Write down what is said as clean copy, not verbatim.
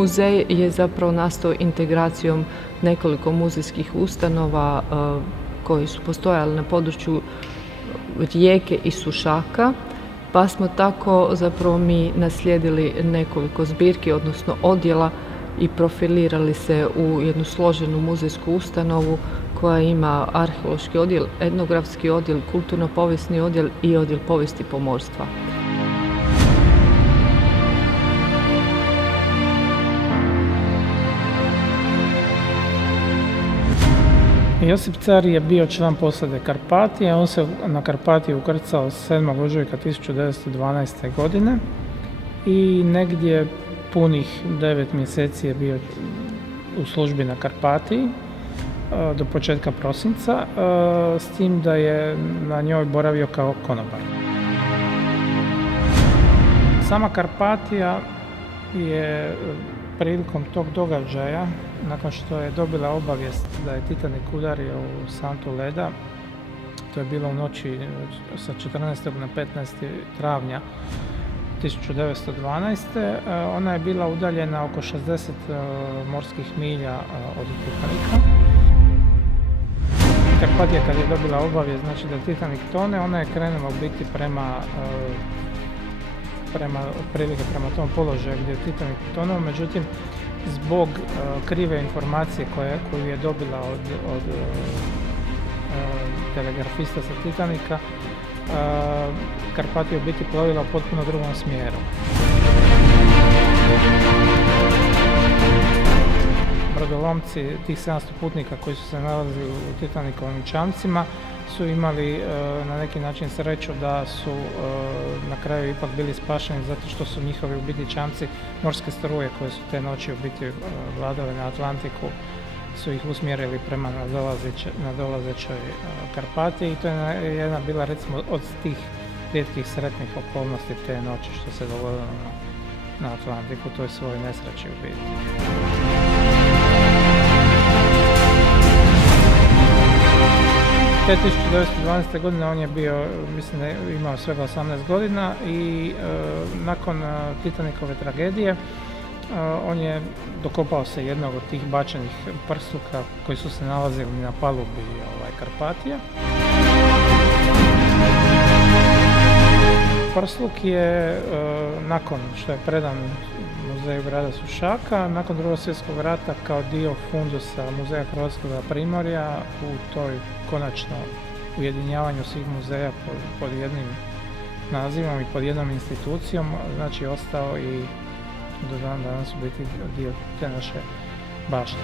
Muzej je zapravo nastao integracijom nekoliko muzejskih ustanova koji su postojali na području Rijeke i Sušaka, pa smo tako zapravo mi naslijedili nekoliko zbirki, odnosno odjela, i profilirali se u jednu složenu muzejsku ustanovu koja ima arheološki odjel, etnografski odjel, kulturno-povijesni odjel i odjel povijesti pomorstva. Josip Car je bio član posade Karpatije, on se na Karpatiju ukrcao 7. ožujka 1912. godine i negdje punih 9 mjeseci je bio u službi na Karpatiji do početka prosinca, s tim da je na njoj boravio kao konobar. Sama Karpatija je prilikom tog događaja, nakon što je dobila obavijest da je Titanik udario u santu leda, to je bilo u noći sa 14. na 15. travnja 1912. Ona je bila udaljena oko 60 morskih milja od Titanika. Karpatija kad je dobila obavijest, znači da Titanik tone, ona je krenula u biti otprilike prema tom položaju gdje je Titanik tonuo, međutim zbog krive informacije koju je dobila od telegrafista sa Titanika, Karpatija je u biti plovila u potpuno drugom smjeru. Brodolomci, tih 700 putnika koji su se nalazili u Titanikovim čamcima, su imali na neki način sreću da su na kraju ipak bili spašeni zato što su njihovi u biti čamci morske struje koje su te noći u biti vladale na Atlantiku, su ih usmjerili prema nadolazećoj Karpatiji i to je jedna bila recimo od tih rijetkih sretnih okolnosti te noći što se dogodilo na Atlantiku, to je svoj nesreći u biti. Te 1912. godine on je bio, mislim da je imao svega 18 godina i nakon Titanikove tragedije on je dokopao se jednog od tih bačenih prsluka koji su se nalazili na palubi Karpatije. Prsluk je nakon što je predan Muzeju grada Sušaka, nakon Drugog svjetskog rata kao dio fundusa Muzeja Hrvatskog primorja u toj konačno ujedinjavanju svih muzeja pod jednim nazivom i pod jednom institucijom, znači ostao i do dan danas u biti dio te naše baštine.